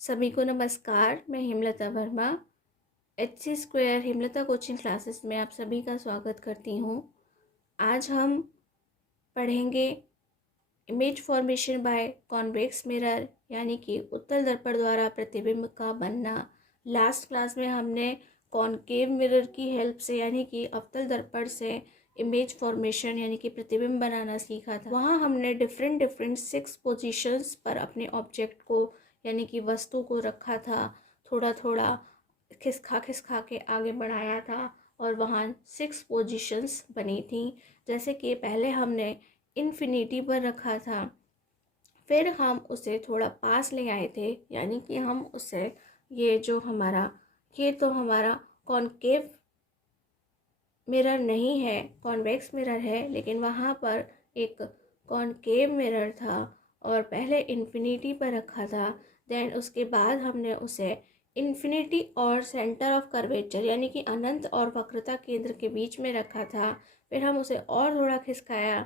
सभी को नमस्कार। मैं Hemlata Verma HC square Hemlata coaching classes में आप सभी का स्वागत करती हूँ। आज हम पढ़ेंगे image formation by convex mirror, यानी कि उत्तल दर्पण द्वारा प्रतिबिंब का बनना। लास्ट क्लास में हमने कॉनकेव मिरर की हेल्प से यानी कि अवतल दर्पण से इमेज फॉर्मेशन यानी कि प्रतिबिंब बनाना सीखा था। वहाँ हमने डिफरेंट 6 पोजीशंस पर अपने ऑब्जेक्ट को यानी कि वस्तु को रखा था, थोड़ा थोड़ा खिसका के आगे बढ़ाया था और वहाँ 6 पोजीशंस बनी थी। जैसे कि पहले हमने इन्फिनिटी पर रखा था, फिर हम उसे थोड़ा पास ले आए थे, यानी कि हम उसे ये तो हमारा कॉनकेव मिरर नहीं है, कॉन्वेक्स मिरर है, लेकिन वहाँ पर एक कॉनकेव मिरर था और पहले इन्फिनिटी पर रखा था। देन उसके बाद हमने उसे इन्फिनिटी और सेंटर ऑफ कर्वेचर यानी कि अनंत और वक्रता केंद्र के बीच में रखा था। फिर हम उसे और थोड़ा खिसकाया,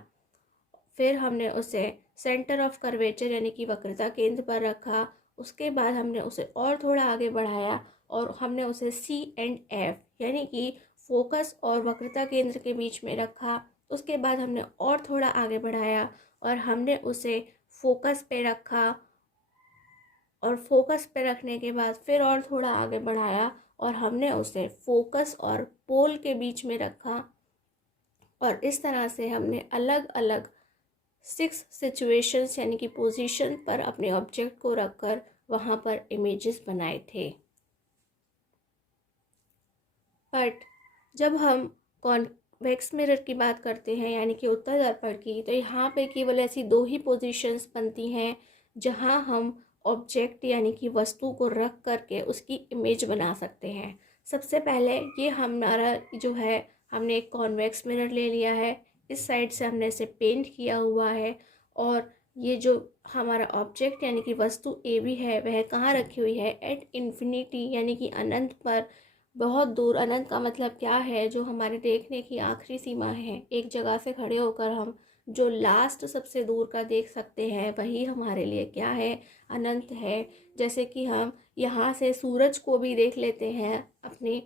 फिर हमने उसे सेंटर ऑफ कर्वेचर यानी कि वक्रता केंद्र पर रखा। उसके बाद हमने उसे और थोड़ा आगे बढ़ाया और हमने उसे C&F यानी कि फोकस और वक्रता केंद्र के बीच में रखा। उसके बाद हमने और थोड़ा आगे बढ़ाया और हमने उसे फोकस पे रखा और फोकस पे रखने के बाद फिर और थोड़ा आगे बढ़ाया और हमने उसे फोकस और पोल के बीच में रखा। और इस तरह से हमने अलग अलग 6 सिचुएशंस यानी कि पोजीशन पर अपने ऑब्जेक्ट को रखकर वहाँ पर इमेजेस बनाए थे। बट जब हम कॉन्वेक्स मिरर की बात करते हैं यानी कि उत्तल दर्पण की, तो यहाँ पे केवल ऐसी 2 ही पोजीशंस बनती हैं जहाँ हम ऑब्जेक्ट यानी कि वस्तु को रख करके उसकी इमेज बना सकते हैं। सबसे पहले ये हमारा जो है, हमने एक कॉन्वेक्स मिरर ले लिया है, इस साइड से हमने इसे पेंट किया हुआ है और ये जो हमारा ऑब्जेक्ट यानी कि वस्तु ए भी है वह कहाँ रखी हुई है, एट इन्फिनिटी यानी कि अनंत पर, बहुत दूर। अनंत का मतलब क्या है, जो हमारे देखने की आखिरी सीमा है। एक जगह से खड़े होकर हम जो लास्ट सबसे दूर का देख सकते हैं वही हमारे लिए क्या है, अनंत है। जैसे कि हम यहाँ से सूरज को भी देख लेते हैं अपनी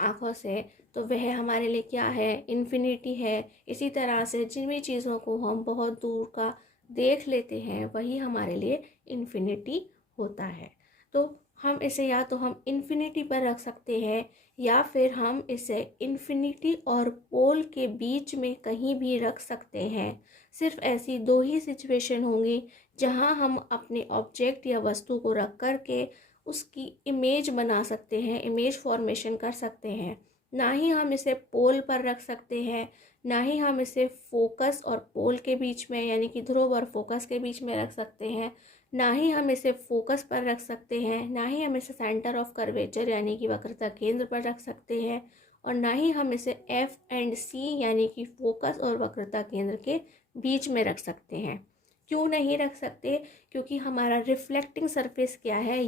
आँखों से, तो वह हमारे लिए क्या है, इन्फिनिटी है। इसी तरह से जिन भी चीज़ों को हम बहुत दूर का देख लेते हैं वही हमारे लिए इन्फिनिटी होता है। तो हम इसे या तो हम इन्फिनिटी पर रख सकते हैं या फिर हम इसे इन्फिनिटी और पोल के बीच में कहीं भी रख सकते हैं। सिर्फ ऐसी 2 ही सिचुएशन होंगी जहां हम अपने ऑब्जेक्ट या वस्तु को रख कर के उसकी इमेज बना सकते हैं, इमेज फॉर्मेशन कर सकते हैं। ना ही हम इसे पोल पर रख सकते हैं, ना ही हम इसे फोकस और पोल के बीच में यानी कि ध्रुव और फोकस के बीच में रख सकते हैं, ना ही हम इसे फोकस पर रख सकते हैं, ना ही हम इसे सेंटर ऑफ कर्वेचर यानी कि वक्रता केंद्र पर रख सकते हैं, और ना ही हम इसे F&C यानी कि फोकस और वक्रता केंद्र के बीच में रख सकते हैं। क्यों नहीं रख सकते? क्योंकि हमारा रिफ्लेक्टिंग सरफेस क्या है,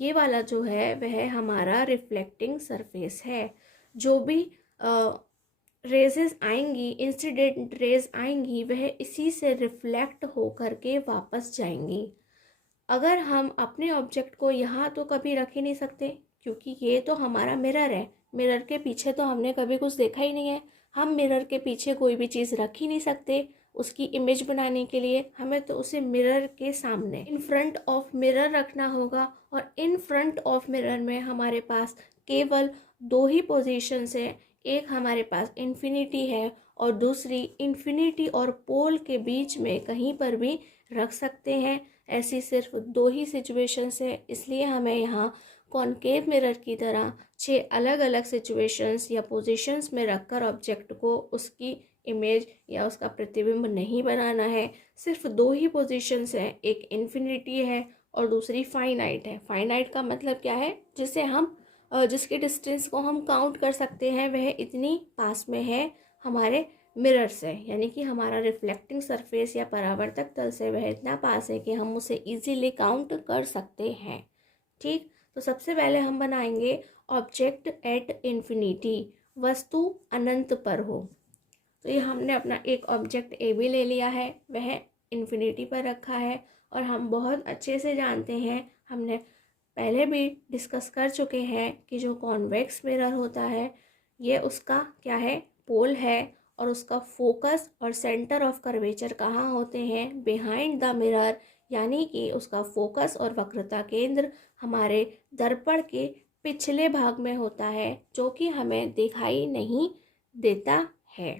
ये वाला जो है वह हमारा रिफ्लेक्टिंग सरफेस है। जो भी रेजेस आएंगी, इंसिडेंट रेज आएंगी, वह इसी से रिफ्लेक्ट होकर के वापस जाएंगी। अगर हम अपने ऑब्जेक्ट को यहाँ तो कभी रख ही नहीं सकते, क्योंकि ये तो हमारा मिरर है। मिरर के पीछे तो हमने कभी कुछ देखा ही नहीं है। हम मिरर के पीछे कोई भी चीज़ रख ही नहीं सकते। उसकी इमेज बनाने के लिए हमें तो उसे मिरर के सामने, इन फ्रंट ऑफ मिरर रखना होगा। और इन फ्रंट ऑफ मिरर में हमारे पास केवल 2 ही पोजीशंस है। एक हमारे पास इन्फिनिटी है और दूसरी इन्फिनिटी और पोल के बीच में कहीं पर भी रख सकते हैं। ऐसी सिर्फ 2 ही सिचुएशंस है, इसलिए हमें यहाँ कॉनकेव मिरर की तरह 6 अलग अलग सिचुएशंस या पोजीशंस में रखकर ऑब्जेक्ट को उसकी इमेज या उसका प्रतिबिंब नहीं बनाना है। सिर्फ 2 ही पोजीशंस हैं, एक इन्फिनिटी है और दूसरी फाइनाइट है। फाइनाइट का मतलब क्या है, जिसे हम जिसके डिस्टेंस को हम काउंट कर सकते हैं, वह इतनी पास में है हमारे मिरर से, यानी कि हमारा रिफ्लेक्टिंग सरफेस या परावर्तक तल से वह इतना पास है कि हम उसे इजीली काउंट कर सकते हैं। ठीक, तो सबसे पहले हम बनाएंगे ऑब्जेक्ट एट इन्फिनिटी, वस्तु अनंत पर हो। तो ये हमने अपना एक ऑब्जेक्ट ए भी ले लिया है, वह इन्फिनिटी पर रखा है और हम बहुत अच्छे से जानते हैं हमने पहले भी डिस्कस कर चुके हैं कि जो कॉन्वेक्स मिरर होता है ये उसका क्या है, पोल है, और उसका फोकस और सेंटर ऑफ कर्वेचर कहाँ होते हैं, बिहाइंड द मिरर, यानी कि उसका फोकस और वक्रता केंद्र हमारे दर्पण के पिछले भाग में होता है, जो कि हमें दिखाई नहीं देता है।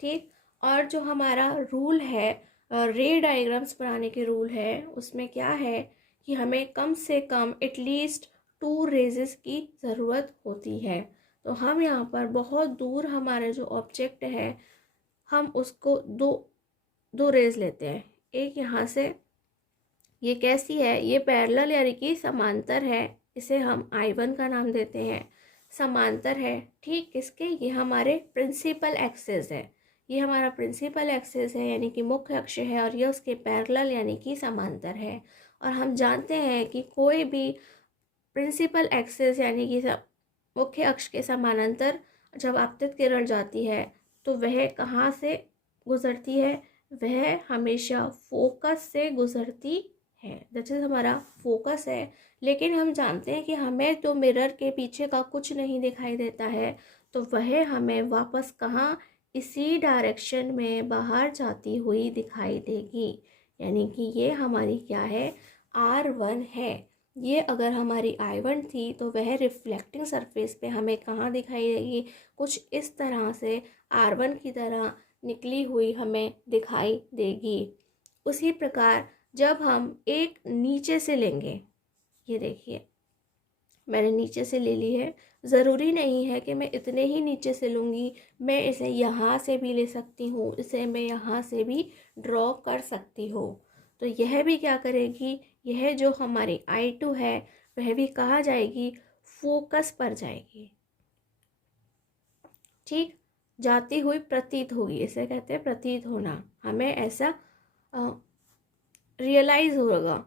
ठीक। और जो हमारा रूल है, रे डायग्राम्स बनाने के रूल है, उसमें क्या है कि हमें कम से कम एटलीस्ट 2 रेजेस की ज़रूरत होती है। तो हम यहाँ पर बहुत दूर हमारे जो ऑब्जेक्ट है हम उसको दो रेज लेते हैं। एक यहाँ से, ये कैसी है, ये पैरेलल यानी कि समांतर है, इसे हम I1 का नाम देते हैं, समांतर है। ठीक, किसके, ये हमारे प्रिंसिपल एक्सिस है, ये हमारा प्रिंसिपल एक्सिस है यानी कि मुख्य अक्ष है, और ये उसके पैरेलल यानी कि समांतर है। और हम जानते हैं कि कोई भी प्रिंसिपल एक्सिस यानी कि मुख्य अक्ष के समानांतर जब आपतित किरण जाती है तो वह कहाँ से गुजरती है, वह हमेशा फोकस से गुजरती है। जैसे हमारा फोकस है, लेकिन हम जानते हैं कि हमें तो मिरर के पीछे का कुछ नहीं दिखाई देता है, तो वह हमें वापस कहाँ, इसी डायरेक्शन में बाहर जाती हुई दिखाई देगी। यानी कि ये हमारी क्या है, R1 है। ये अगर हमारी I1 थी तो वह रिफ्लेक्टिंग सरफेस पे हमें कहाँ दिखाई देगी, कुछ इस तरह से R1 की तरह निकली हुई हमें दिखाई देगी। उसी प्रकार जब हम एक नीचे से लेंगे, ये देखिए मैंने नीचे से ले ली है, ज़रूरी नहीं है कि मैं इतने ही नीचे से लूँगी, मैं इसे यहाँ से भी ले सकती हूँ, इसे मैं यहाँ से भी ड्रॉ कर सकती हूँ। तो यह भी क्या करेगी, यह जो हमारी I2 है वह भी कहाँ जाएगी, फोकस पर जाएगी। ठीक, जाती हुई प्रतीत होगी, इसे कहते हैं प्रतीत होना, हमें ऐसा रियलाइज़ होगा।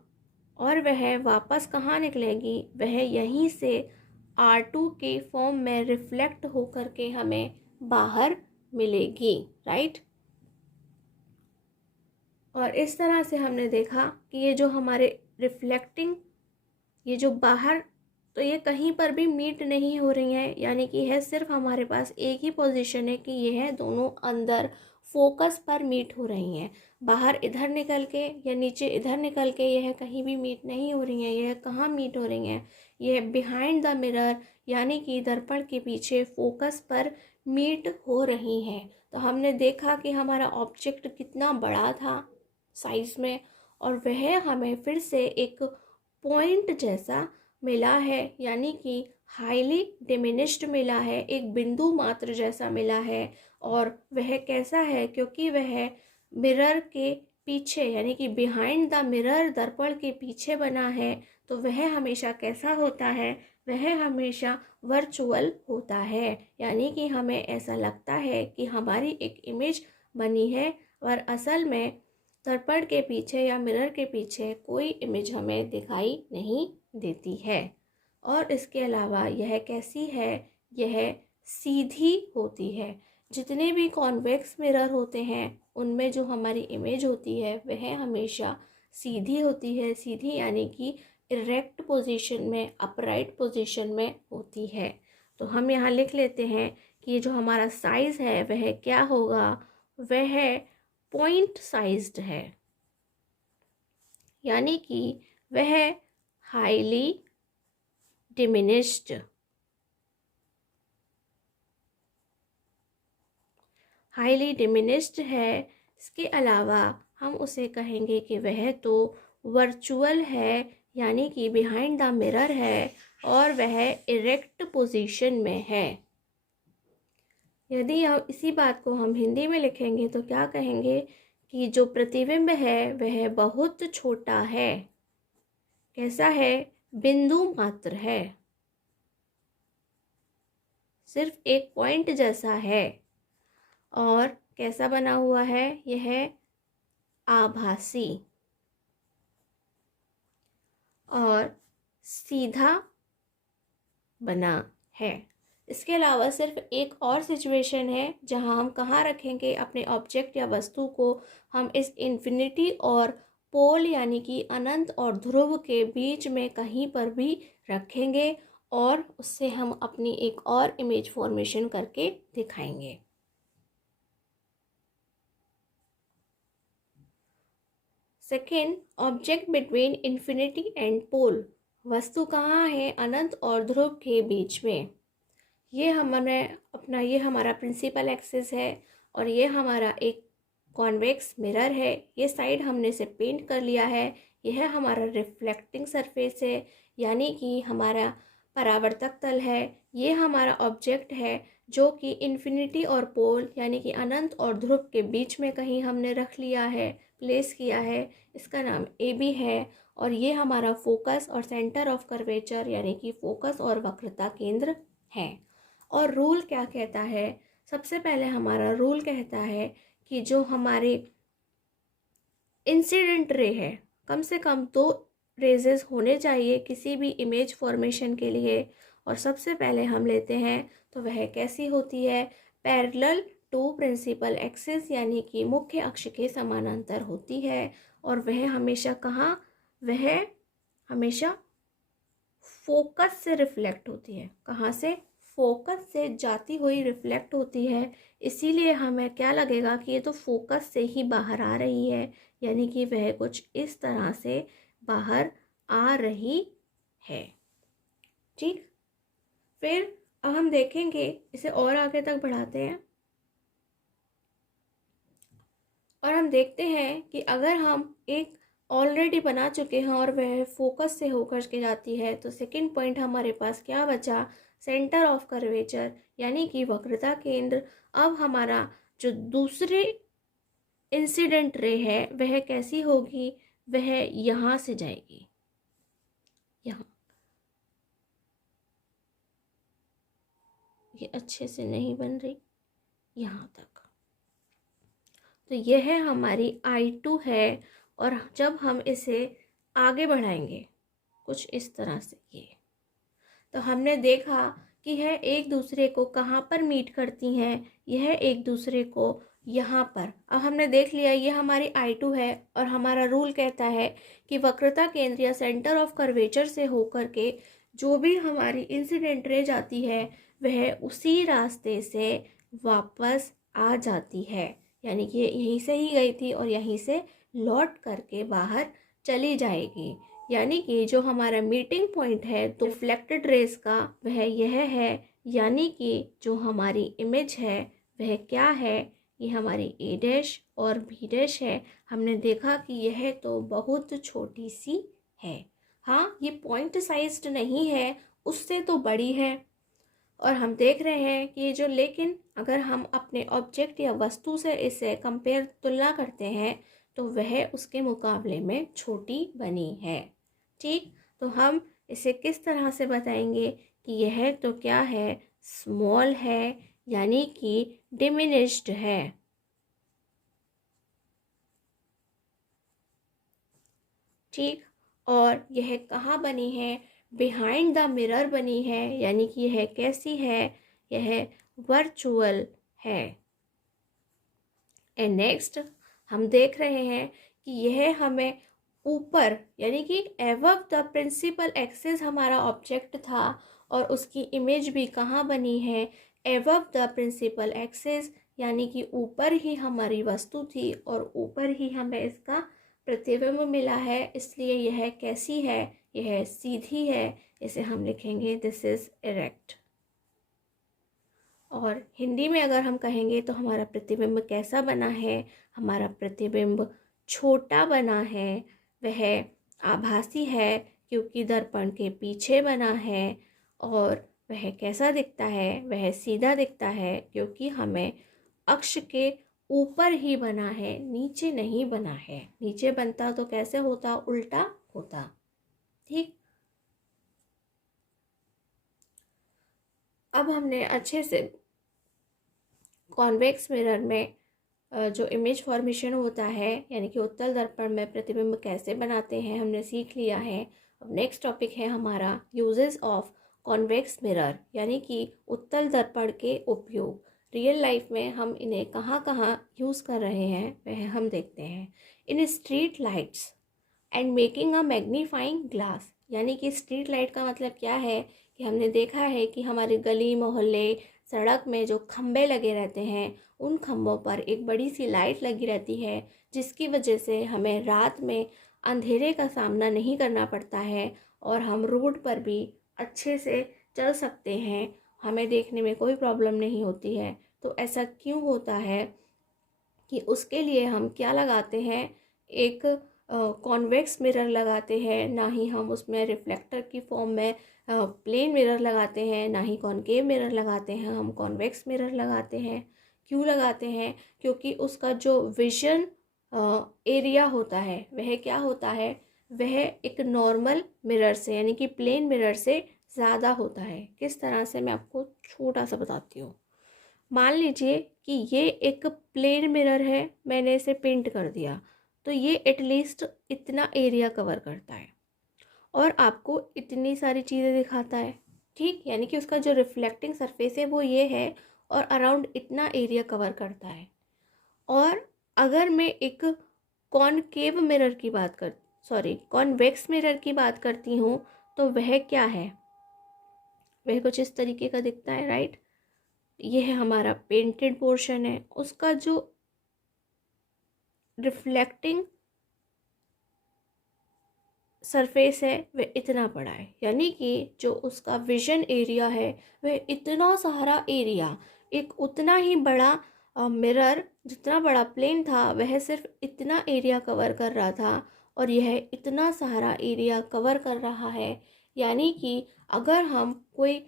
और वह वापस कहाँ निकलेगी, वह यहीं से R2 के फॉर्म में रिफ्लेक्ट होकर के हमें बाहर मिलेगी, राइट। और इस तरह से हमने देखा कि ये जो हमारे रिफ्लेक्टिंग, ये जो बाहर, तो ये कहीं पर भी मीट नहीं हो रही हैं, यानी कि यह सिर्फ हमारे पास एक ही पोजीशन है कि यह दोनों अंदर फोकस पर मीट हो रही हैं। बाहर इधर निकल के या नीचे इधर निकल के यह कहीं भी मीट नहीं हो रही हैं। यह कहाँ मीट हो रही हैं, यह बिहाइंड द मिरर यानी कि दर्पण के पीछे फोकस पर मीट हो रही हैं। तो हमने देखा कि हमारा ऑब्जेक्ट कितना बड़ा था साइज में, और वह हमें फिर से एक पॉइंट जैसा मिला है, यानी कि हाईली डिमिनिश्ड मिला है, एक बिंदु मात्र जैसा मिला है। और वह कैसा है, क्योंकि वह मिरर के पीछे यानी कि बिहाइंड द मिरर, दर्पण के पीछे बना है, तो वह हमेशा कैसा होता है, वह हमेशा वर्चुअल होता है। यानी कि हमें ऐसा लगता है कि हमारी एक इमेज बनी है, और असल में दर्पण के पीछे या मिरर के पीछे कोई इमेज हमें दिखाई नहीं देती है। और इसके अलावा यह कैसी है, यह सीधी होती है। जितने भी कॉन्वेक्स मिरर होते हैं उनमें जो हमारी इमेज होती है वह हमेशा सीधी होती है। सीधी यानी कि इरेक्ट पोजीशन में, अपराइट पोजीशन में होती है। तो हम यहाँ लिख लेते हैं कि ये जो हमारा साइज़ है वह क्या होगा, वह पॉइंट साइज्ड है, यानी कि वह हाईली डिमिनिश्ड, हाईली डिमिनिश्ड है। इसके अलावा हम उसे कहेंगे कि वह तो वर्चुअल है, यानी कि बिहाइंड द मिरर है, और वह इरेक्ट पोजीशन में है। यदि हम इसी बात को हम हिंदी में लिखेंगे तो क्या कहेंगे कि जो प्रतिबिंब है वह बहुत छोटा है। कैसा है, बिंदु मात्र है, सिर्फ एक पॉइंट जैसा है। और कैसा बना हुआ है, यह आभासी और सीधा बना है। इसके अलावा सिर्फ एक और सिचुएशन है जहां हम कहाँ रखेंगे अपने ऑब्जेक्ट या वस्तु को, हम इस इन्फिनिटी और पोल यानी कि अनंत और ध्रुव के बीच में कहीं पर भी रखेंगे और उससे हम अपनी एक और इमेज फॉर्मेशन करके दिखाएंगे। Second, object between infinity and pole. वस्तु कहाँ है अनंत और ध्रुव के बीच में। ये हमारा प्रिंसिपल एक्सिस है और ये हमारा एक कॉन्वेक्स मिरर है। ये साइड हमने इसे पेंट कर लिया है। यह हमारा रिफ्लेक्टिंग सरफेस है यानी कि हमारा परावर्तक तल है। ये हमारा ऑब्जेक्ट है जो कि इन्फिनिटी और पोल यानी कि अनंत और ध्रुव के बीच में कहीं हमने रख लिया है, प्लेस किया है। इसका नाम ए बी है। और ये हमारा फोकस और सेंटर ऑफ कर्वेचर यानी कि फोकस और वक्रता केंद्र है। और रूल क्या कहता है? सबसे पहले हमारा रूल कहता है कि जो हमारे इंसिडेंट रे है, कम से कम 2 रेजेस होने चाहिए किसी भी इमेज फॉर्मेशन के लिए। और सबसे पहले हम लेते हैं तो वह कैसी होती है? पैरेलल टू प्रिंसिपल एक्सिस यानी कि मुख्य अक्ष के समानांतर होती है। और वह हमेशा कहाँ? वह हमेशा फोकस से रिफ्लेक्ट होती है। कहाँ से? फोकस से जाती हुई रिफ्लेक्ट होती है। इसीलिए हमें क्या लगेगा कि ये तो फोकस से ही बाहर आ रही है, यानी कि वह कुछ इस तरह से बाहर आ रही है। ठीक, फिर अब हम देखेंगे, इसे और आगे तक बढ़ाते हैं और हम देखते हैं कि अगर हम एक ऑलरेडी बना चुके हैं और वह फोकस से होकर के जाती है तो सेकंड पॉइंट हमारे पास क्या बचा? सेंटर ऑफ कर्वेचर यानी कि वक्रता केंद्र। अब हमारा जो दूसरी इंसिडेंट रे है वह कैसी होगी? वह यहाँ से जाएगी, यहाँ। ये अच्छे से नहीं बन रही, यहाँ तक। तो यह हमारी I2 है। और जब हम इसे आगे बढ़ाएंगे कुछ इस तरह से, ये तो हमने देखा कि यह एक दूसरे को कहाँ पर मीट करती हैं? यह एक दूसरे को यहाँ पर। अब हमने देख लिया ये हमारी I2 है और हमारा रूल कहता है कि वक्रता केंद्र या सेंटर ऑफ कर्वेचर से होकर के जो भी हमारी इंसिडेंट रे जाती है वह उसी रास्ते से वापस आ जाती है, यानी कि यहीं से ही गई थी और यहीं से लौट करके बाहर चली जाएगी। यानी कि जो हमारा मीटिंग पॉइंट है तो रिफ्लेक्टेड रेज का वह यह है, यानी कि जो हमारी इमेज है वह क्या है? ये हमारी ए डैश और बी डैश है। हमने देखा कि यह तो बहुत छोटी सी है। हाँ, ये पॉइंट साइज्ड नहीं है, उससे तो बड़ी है। और हम देख रहे हैं कि ये जो, लेकिन अगर हम अपने ऑब्जेक्ट या वस्तु से इसे कंपेयर, तुलना करते हैं तो वह उसके मुकाबले में छोटी बनी है। ठीक, तो हम इसे किस तरह से बताएंगे कि यह तो क्या है? स्मॉल है, यानी कि डिमिनिश्ड है। ठीक, और यह कहाँ बनी है? बिहाइंड द मिरर बनी है, यानी कि यह कैसी है? यह वर्चुअल है। एंड नेक्स्ट हम देख रहे हैं कि यह हमें ऊपर, यानी कि एबव द प्रिंसिपल एक्सिस हमारा ऑब्जेक्ट था और उसकी इमेज भी कहाँ बनी है? एबव द प्रिंसिपल एक्सिस, यानी कि ऊपर ही हमारी वस्तु थी और ऊपर ही हमें इसका प्रतिबिंब मिला है। इसलिए यह कैसी है? यह सीधी है। इसे हम लिखेंगे दिस इज इरेक्ट। और हिंदी में अगर हम कहेंगे तो हमारा प्रतिबिंब कैसा बना है? हमारा प्रतिबिंब छोटा बना है। वह आभासी है क्योंकि दर्पण के पीछे बना है। और वह कैसा दिखता है? वह सीधा दिखता है क्योंकि हमें अक्ष के ऊपर ही बना है, नीचे नहीं बना है। नीचे बनता तो कैसे होता? उल्टा होता। ठीक, अब हमने अच्छे से कॉन्वेक्स मिरर में जो इमेज फॉर्मेशन होता है, यानी कि उत्तल दर्पण में प्रतिबिंब कैसे बनाते हैं, हमने सीख लिया है। अब नेक्स्ट टॉपिक है हमारा यूजेस ऑफ कॉन्वेक्स मिरर, यानी कि उत्तल दर्पण के उपयोग। रियल लाइफ में हम इन्हें कहाँ कहाँ यूज़ कर रहे हैं वह हम देखते हैं। In street lights and making a magnifying glass. यानी कि स्ट्रीट लाइट का मतलब क्या है कि हमने देखा है कि हमारे गली मोहल्ले सड़क में जो खंभे लगे रहते हैं उन खंभों पर एक बड़ी सी लाइट लगी रहती है, जिसकी वजह से हमें रात में अंधेरे का सामना नहीं करना पड़ता है और हम रोड पर भी अच्छे से चल सकते हैं, हमें देखने में कोई प्रॉब्लम नहीं होती है। तो ऐसा क्यों होता है कि उसके लिए हम क्या लगाते हैं, एक कॉन्वेक्स मिरर लगाते हैं, ना ही हम उसमें रिफ्लेक्टर की फॉर्म में प्लेन मिरर लगाते हैं, ना ही कॉनकेव मिरर लगाते हैं, हम कॉन्वेक्स मिरर लगाते हैं। क्यों लगाते हैं? क्योंकि उसका जो विजन एरिया होता है वह क्या होता है, वह एक नॉर्मल मिरर से यानी कि प्लेन मिरर से ज़्यादा होता है। किस तरह से, मैं आपको छोटा सा बताती हूँ। मान लीजिए कि ये एक प्लेन मिरर है, मैंने इसे पेंट कर दिया, तो ये एटलीस्ट इतना एरिया कवर करता है और आपको इतनी सारी चीज़ें दिखाता है, ठीक। यानी कि उसका जो रिफ्लेक्टिंग सरफेस है वो ये है और अराउंड इतना एरिया कवर करता है। और अगर मैं एक कॉनकेव मिरर की बात कर सॉरी कॉन्वेक्स मिरर की बात करती हूँ, तो वह क्या है, वह कुछ इस तरीके का दिखता है, राइट। ये है हमारा पेंटेड पोर्शन है, उसका जो रिफ्लेक्टिंग सरफेस है वह इतना बड़ा है। यानी कि जो उसका विजन एरिया है वह इतना सारा एरिया, एक उतना ही बड़ा मिरर जितना बड़ा प्लेन था वह सिर्फ इतना एरिया कवर कर रहा था और यह इतना सारा एरिया कवर कर रहा है। यानी कि अगर हम कोई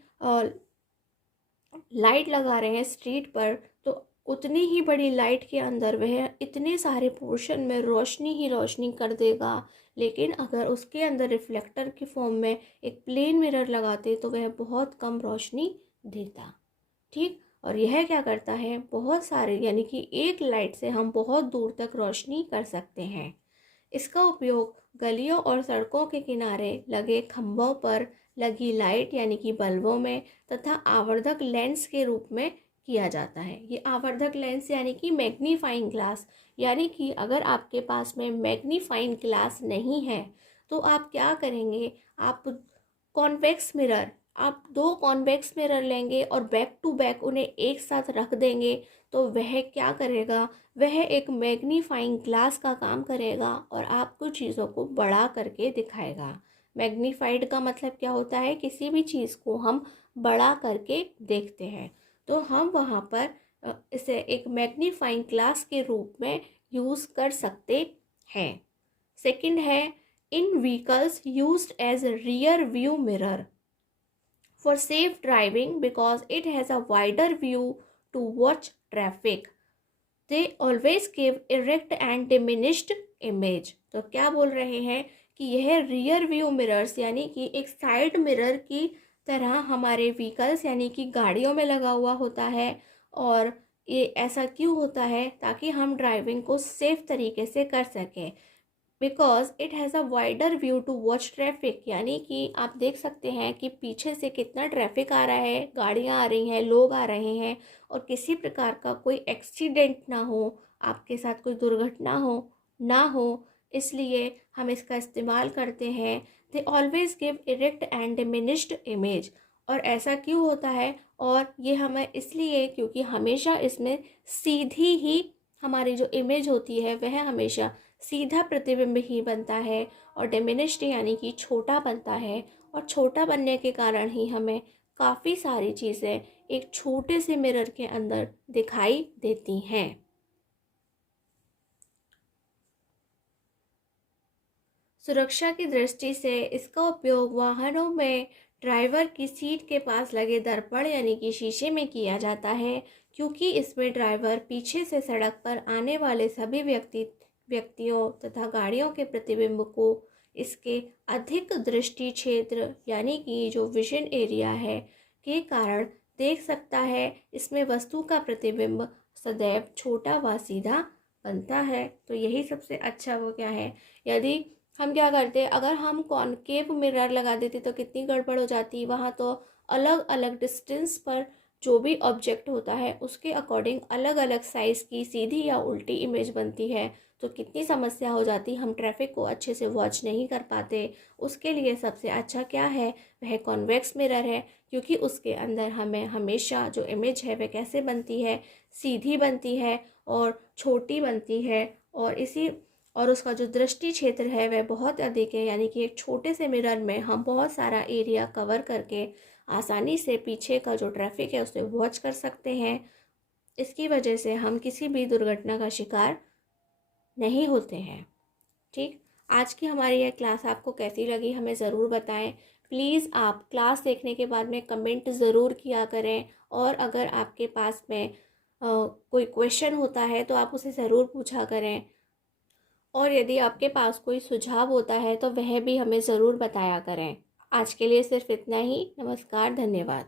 लाइट लगा रहे हैं स्ट्रीट पर, तो उतनी ही बड़ी लाइट के अंदर वह इतने सारे पोर्शन में रोशनी ही रोशनी कर देगा। लेकिन अगर उसके अंदर रिफ्लेक्टर की फॉर्म में एक प्लेन मिरर लगाते तो वह बहुत कम रोशनी देता, ठीक। और यह क्या करता है, बहुत सारे यानी कि एक लाइट से हम बहुत दूर तक रोशनी कर सकते हैं। इसका उपयोग गलियों और सड़कों के किनारे लगे खंभों पर लगी लाइट यानी कि बल्बों में तथा आवर्धक लेंस के रूप में किया जाता है। ये आवर्धक लेंस यानी कि मैग्नीफाइंग ग्लास, यानी कि अगर आपके पास में मैग्नीफाइंग ग्लास नहीं है तो आप क्या करेंगे, आप कॉन्वेक्स मिरर, आप दो कॉन्वेक्स मिरर लेंगे और बैक टू बैक उन्हें एक साथ रख देंगे, तो वह क्या करेगा, वह एक मैग्नीफाइंग ग्लास का काम करेगा और आपको चीज़ों को बड़ा करके दिखाएगा। मैग्नीफाइड का मतलब क्या होता है, किसी भी चीज़ को हम बड़ा करके देखते हैं, तो हम वहाँ पर इसे एक मैग्नीफाइंग ग्लास के रूप में यूज़ कर सकते हैं। सेकंड है, in vehicles used as rear view mirror for safe driving because it has a wider view to watch traffic. They always give erect and diminished image. तो क्या बोल रहे हैं कि यह रियर व्यू मिरर्स यानी कि एक साइड मिरर की तरह हमारे व्हीकल्स यानी कि गाड़ियों में लगा हुआ होता है। और ये ऐसा क्यों होता है, ताकि हम ड्राइविंग को सेफ तरीके से कर सकें। Because it has a wider view to watch traffic, यानी कि आप देख सकते हैं कि पीछे से कितना ट्रैफिक आ रहा है, गाड़ियाँ आ रही हैं, लोग आ रहे हैं, और किसी प्रकार का कोई एक्सीडेंट ना हो, आपके साथ कोई दुर्घटना ना हो, इसलिए हम इसका इस्तेमाल करते हैं। They always give erect and diminished image. और ऐसा क्यों होता है, और ये हमें इसलिए क्योंकि हमेशा इसमें सीधी ही हमारी जो इमेज होती है वह हमेशा सीधा प्रतिबिंब ही बनता है और डिमिनिश्ड यानी कि छोटा बनता है। और छोटा बनने के कारण ही हमें काफ़ी सारी चीज़ें एक छोटे से मिरर के अंदर दिखाई देती हैं। सुरक्षा की दृष्टि से इसका उपयोग वाहनों में ड्राइवर की सीट के पास लगे दर्पण यानी कि शीशे में किया जाता है, क्योंकि इसमें ड्राइवर पीछे से सड़क पर आने वाले सभी व्यक्तियों तथा गाड़ियों के प्रतिबिंब को इसके अधिक दृष्टि क्षेत्र यानी कि जो विजन एरिया है के कारण देख सकता है। इसमें वस्तु का प्रतिबिंब सदैव छोटा व सीधा बनता है। तो यही सबसे अच्छा वो क्या है। यदि हम क्या करते, अगर हम कॉनकेव मिरर लगा देते तो कितनी गड़बड़ हो जाती। वहाँ तो अलग अलग डिस्टेंस पर जो भी ऑब्जेक्ट होता है उसके अकॉर्डिंग अलग अलग साइज़ की सीधी या उल्टी इमेज बनती है। तो कितनी समस्या हो जाती, हम ट्रैफिक को अच्छे से वॉच नहीं कर पाते। उसके लिए सबसे अच्छा क्या है, वह कॉन्वेक्स मिरर है, क्योंकि उसके अंदर हमें हमेशा जो इमेज है वह कैसे बनती है, सीधी बनती है और छोटी बनती है, और उसका जो दृष्टि क्षेत्र है वह बहुत अधिक है, यानी कि एक छोटे से मिरर में हम बहुत सारा एरिया कवर करके आसानी से पीछे का जो ट्रैफिक है उसे वॉच कर सकते हैं। इसकी वजह से हम किसी भी दुर्घटना का शिकार नहीं होते हैं। ठीक, आज की हमारी यह क्लास आपको कैसी लगी हमें ज़रूर बताएं। प्लीज़ आप क्लास देखने के बाद में कमेंट ज़रूर किया करें, और अगर आपके पास में कोई क्वेश्चन होता है तो आप उसे ज़रूर पूछा करें, और यदि आपके पास कोई सुझाव होता है तो वह भी हमें ज़रूर बताया करें। आज के लिए सिर्फ इतना ही। नमस्कार, धन्यवाद।